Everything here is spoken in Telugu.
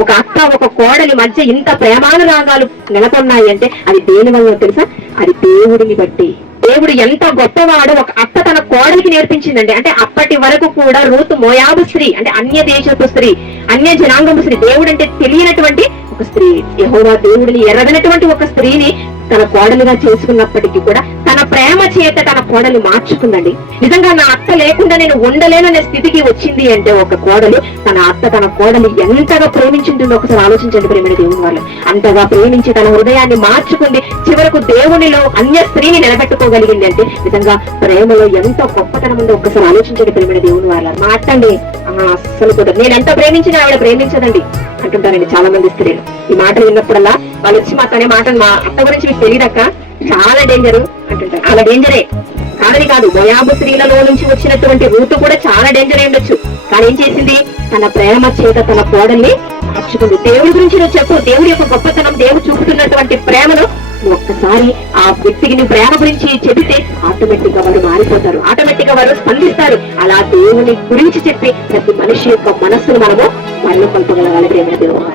ఒక అక్క ఒక కోడలి మధ్య ఇంత ప్రేమానురాగాలు నెలకొన్నాయి అంటే అది దేని వల్ల తెలుసా? అది దేవుడిని బట్టి. దేవుడు ఎంత గొప్పవాడో ఒక అత్త తన కోడలికి నేర్పించిందండి. అంటే అప్పటి వరకు కూడా రూతు మోయాబు స్త్రీ అంటే అన్య దేశపు స్త్రీ అన్య జనాంగపు స్త్రీ దేవుడు అంటే తెలియనటువంటి ఒక స్త్రీ. యహోవా దేవుడిని ఎరగనటువంటి ఒక స్త్రీని తన కోడలుగా చేసుకున్నప్పటికీ కూడా చేత తన కోడలు మార్చుకుందండి. నిజంగా నా అత్త లేకుండా నేను ఉండలేననే స్థితికి వచ్చింది అంటే ఒక కోడలు తన అత్త తన కోడలు ఎంతగా ప్రేమించుంటుందో ఒకసారి ఆలోచించండి ప్రేమిడి దేవుని వాళ్ళు అంతగా ప్రేమించి తన హృదయాన్ని మార్చుకుంది చివరకు దేవునిలో అన్య స్త్రీని నిలబెట్టుకోగలిగింది అంటే నిజంగా ప్రేమలో ఎంత గొప్పతనం ఉందో ఒకసారి ఆలోచించండి ప్రేమిడి దేవుని వాళ్ళ మాటండి అసలు కుదరదు. నేను ఎంత ప్రేమించినా ఆవిడ ప్రేమించదండి అంటుంటారండి చాలా మంది స్త్రీలు. ఈ మాటలు విన్నప్పుడల్లా వాళ్ళు వచ్చి మా తనే మాట మా అత్త గురించి మీకు తెలియదక్క? చాలా డేంజర్ అంటుంటారు. అలా డేంజరే కాదని కాదు మొయాబు స్త్రీలలో నుంచి వచ్చినటువంటి రూతు కూడా చాలా డేంజర్ అయి ఉండొచ్చు. కానీ ఏం చేసింది? తన ప్రేమ చేత తన కోడల్ని మార్చుకుంది దేవుడి గురించి నువ్వు చెప్పు. దేవుడి యొక్క గొప్పతనం దేవుడు చూపుతున్నటువంటి ప్రేమను ఒక్కసారి ఆ వ్యక్తికి నీ ప్రేమ గురించి చెబితే ఆటోమేటిక్గా వారు మారిపోతారు. ఆటోమేటిక్గా వారు స్పందిస్తారు. అలా దేవుని గురించి చెప్పి ప్రతి మనిషి యొక్క మనస్సును మనము మరణ పంపగలగాలి. ప్రేమ దేవుడు.